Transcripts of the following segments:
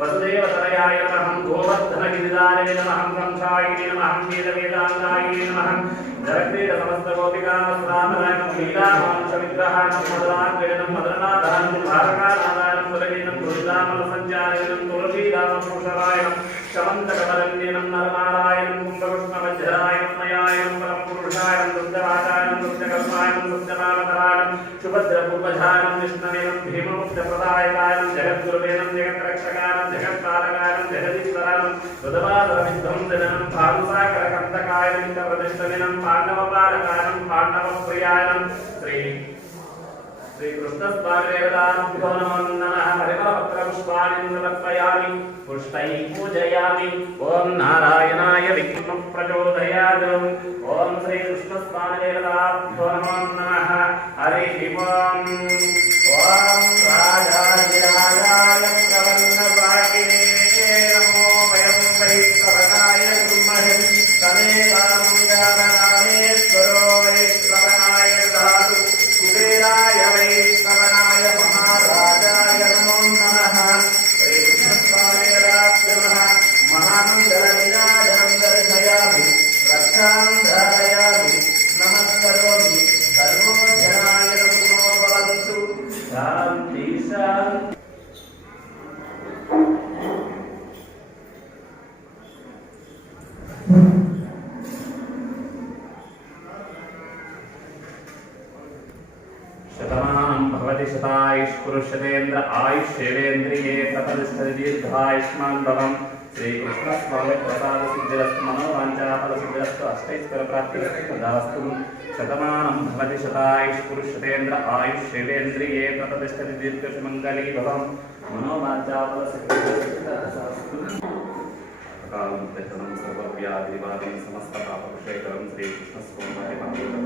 वसुदेवतरयाय नमः। गोवर्धनगिरिदाय नमः कंसायिने नमः वेदवेदाङ्गाय नमः जगक्रीडसमस्तगोपिकामस्रामनायं लीलामांसविग्रहाणं मदनाग्रयणं मदनादानं भारकानादानं मुदगिनं कृतामलसञ्चारिणं तुलसीदामं पुषरायणं शमन् పరం పురుషాయనం దుర్గరాచాయనం దుర్గకర్మాయనం దుర్గనామధరాయణం సుభద్రపూర్వధానం విష్ణవేనం భీమముక్తప్రదాయకాయనం జగద్గురువేనం జగద్రక్షకానం జగత్కారకాయనం జగదీశ్వరానం సుధమాధరవిద్ధం జననం భానుసాకరకందకాయనం ప్రతిష్టమినం పాండవపాలకాయనం श्रीकृष्णस्वामिदेवताभुवनवन्दनः हरिवपत्रपुष्पाणिन्दलक्तयामि पुष्टैः पूजयामि ॐ नारायणाय विघ्नं शतमाम् भवति शतायुष्पुरुषतेन्द्र आयुष्येवेन्द्रिये तपतिष्ठदीर्घायुष्मान् भवम् श्रीकृष्णस्वामिप्रसादसिद्धिरस्तु मनोवाञ्चाफलसिद्धिरस्तु अष्टैश्वरप्राप्तिरस्तु शतमानं भवति शतायुष्पुरुषतेन्द्र आयुष्येवेन्द्रिये तपतिष्ठति दीर्घसुमङ्गली भवम् मनोवाञ्चाफलसिद्धिरस्तु सर्वव्याधिवादिं समस्तपापक्षेकरं श्रीकृष्णस्वामी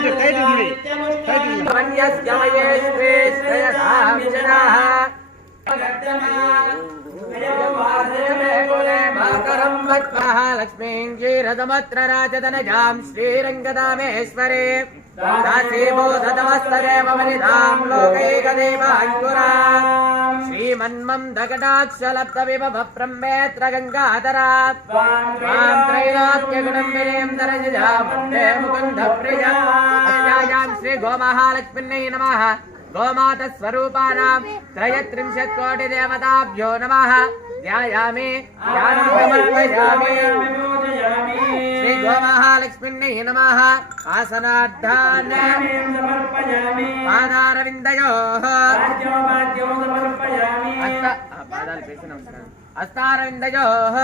टाइटल टाइटल मुड़ी टाइटल अन्यस्य मयेष्वे श्रेयसामि जनाः भगवतमा वयं वासमे అందరూ లక్ష్మీం క్షీరసముద్ర రాజధనజాం శ్రీరంగదామేశ్వరే దాసీభూతమస్తరేవ వనితాం లోకైకదేవాంకురాం శ్రీమన్మం దగటాక్షలబ్ధ విభవ బ్రహ్మేత్ర గంగాధరా త్వాం త్రైలోక్యగుణం విరేందరజాం ధ్యాయామి ధ్యానం సమర్పయామి శ్రీ గోమహాలక్ష్మిన్యై నమః ఆసనార్థాన్ పాదారవిందయోః పాదాలు చేసి నమస్కారం హస్తారవిందయోః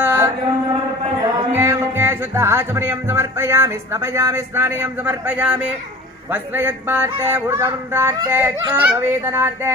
ముఖే ముఖే శుద్ధాచమనీయం సమర్పయామి స్నపయామి స్నానీయం సమర్పయామి। వస్త్రయజ్ఞార్థే ఊర్ధముండార్థే యజ్ఞోపవేదనార్థే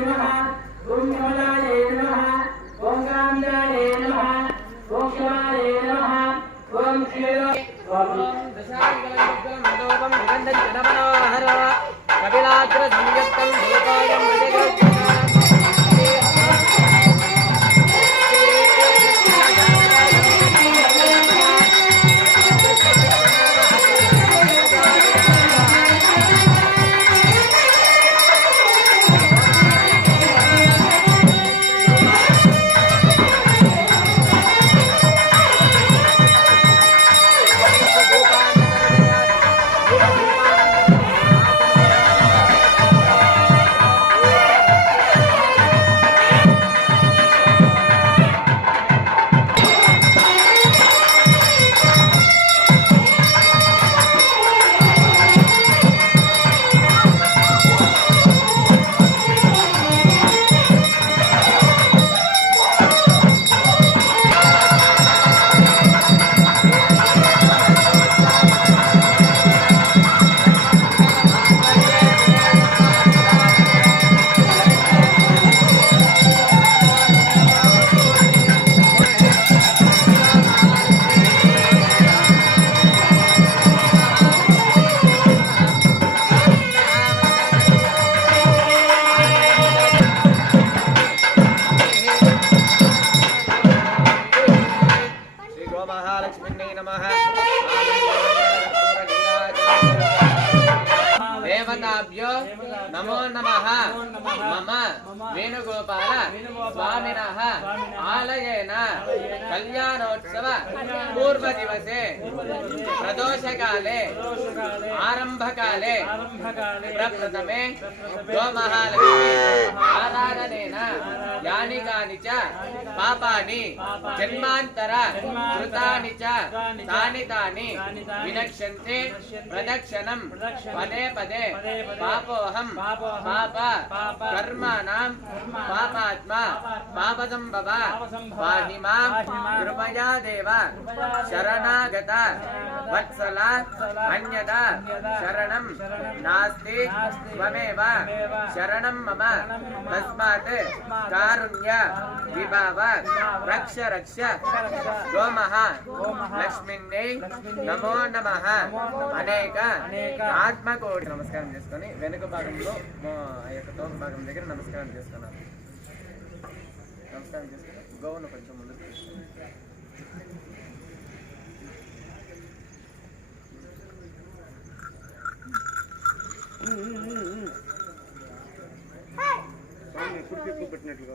నమ ఓం కమలాయ నమ ఓం కామితాయ నమ ఓం శివాయ సంయుక్తం వేణుగోపాల స్వామిన ఆలయేన కళ్యాణోత్సవ పూర్వ దివసే ప్రదోషకాలే ఆరంభకాలే ప్రప్రథమే గోమహాలక్ష్మి ఆరాధనేన యాని కాని చ పాపాని జన్మాంతర కృతాని చ తాని తాని వినక్ష్యంతే ప్రదక్షణం పదే పదే పాపోహం పాప కర్మాణం పాపాత్మ పాపసంభవ పాహి మాం కృపయా దేవ శరణాగత వత్సల అన్యద శరణం నాస్తి త్వమేవ శరణం మమ తస్మాత్ కారుణ్య విభావ రక్ష రక్ష గోమః లక్ష్మిన్నే నమో నమః అనేక ఆత్మకోటి నమస్కారం చేసుకొని వెనుక భాగంలో మా యొక్క తోక భాగం దగ్గర నమస్కారం చేసుకున్నాను నమస్కారం చేసుకుని గోవును కొంచెం ముందుకు ఎప్పుడు ఎక్కువ పెట్టినట్లుగా